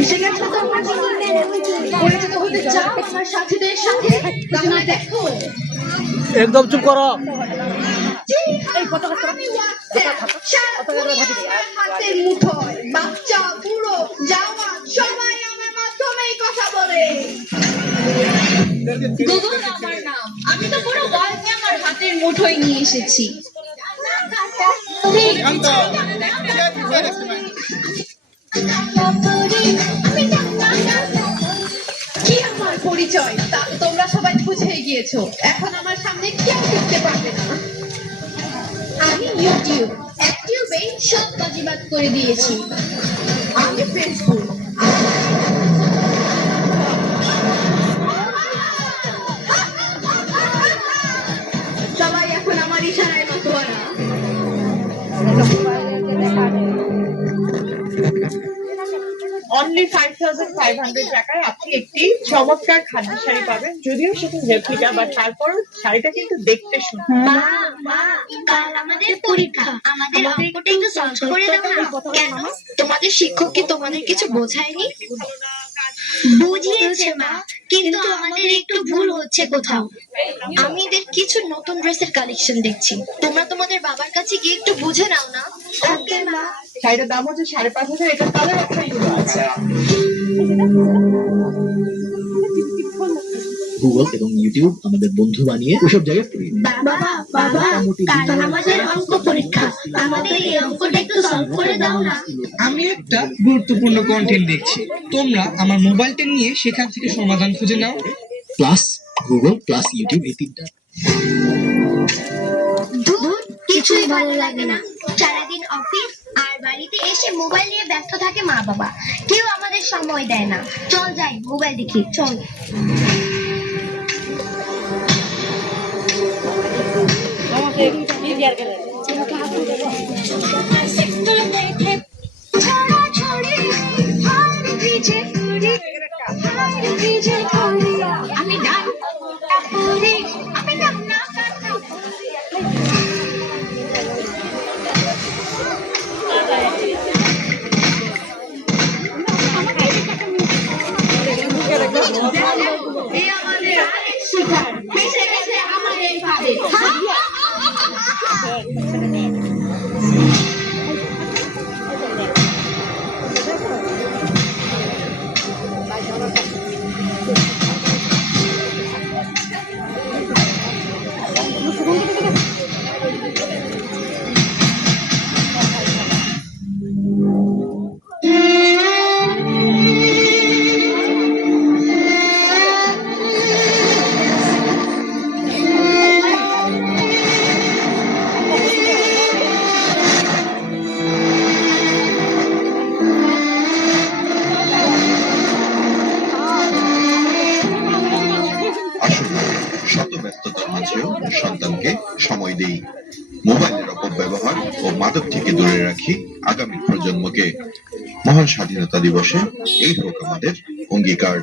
এসে গেছো তো পরিচিত হতে চাও আমার সাথীদের সাথে? তাহলে দেখো, একদম চুপ করো। হাতের মুঠোয় বাচ্চা বুড়ো জওয়ান সবাই আমার মাধ্যমেই কথা বলে। গুগল আমার নাম, আমি তো পুরো ওয়ার্ল্ডকে আমার হাতের মুঠোয় নিয়ে এসেছি। কি আমার পরিচয় তা তো তোমরা সবাই বুঝে গিয়েছো। এখন আমার সামনে কেউ টিকতে পারবে না। আমি ইউটিউবে সব বাজিবাদ করে দিয়েছি। আমি ফেসবুক, সবাই এখন আমার ইশারায় মাতোয়ারা। অনলি 5,500 টাকায় আপনি একটি চমৎকার খাদ্য শাড়ি পাবেন, যদিও সেটা রেপ্লিকা, বাট তারপর শাড়িটা কিন্তু দেখতে সুন্দর। মা মা কাল আমাদের পরীক্ষা, আমাদের অঙ্কটা একটু সলভ করে দাও না। কেন, তোমাদের শিক্ষক কি তোমাদের কিছু বোঝায়নি? বুঝিয়েছে মা, কিন্তু আমাদের একটু ভুল হচ্ছে কোথাও। আমি এদের কিছু নতুন ড্রেসের কালেকশন দেখছি, তোমরা তোমাদের বাবার কাছে গিয়ে একটু বুঝে নাও না। ওকে মা। শাড়িটার দাম হচ্ছে 5,500। এটা কালার অপশনগুলো আছে। গুগল এবং ইউটিউব আমাদের বন্ধু বানিয়ে ওসব জায়গায় পড়ি। বাবা বাবা কাল আমাদের অঙ্ক পরীক্ষা, আমাদের এই অঙ্কটা একটু সলভ করে দাও না। আমি একটা গুরুত্বপূর্ণ কন্টেন্ট দেখছি, তোমরা আমার মোবাইলটা নিয়ে সেখান থেকে সমাধান খুঁজে নাও। প্লাস গুগল প্লাস ইউটিউব, এই তিনটা। ধুর, কিছুই ভালো লাগে না। সারাদিন অফিস আর বাড়িতে এসে মোবাইল নিয়ে ব্যস্ত থাকে মা বাবা, কেউ আমাদের সময় দেয় না। চল যাই মোবাইল দেখি, চল। আমি ডাক আমি ডাক না। এই আমাদের আরেক শিকার ফেসে গেছে আমাদের ফাঁদে। আসুন শত ব্যস্ততার মাঝেও সন্তানকে সময় দেই, মোবাইলের অপব্যবহার ও মাদক থেকে দূরে রাখি আগামী প্রজন্মকে। মহান স্বাধীনতা দিবসে এই হোক আমাদের অঙ্গীকার।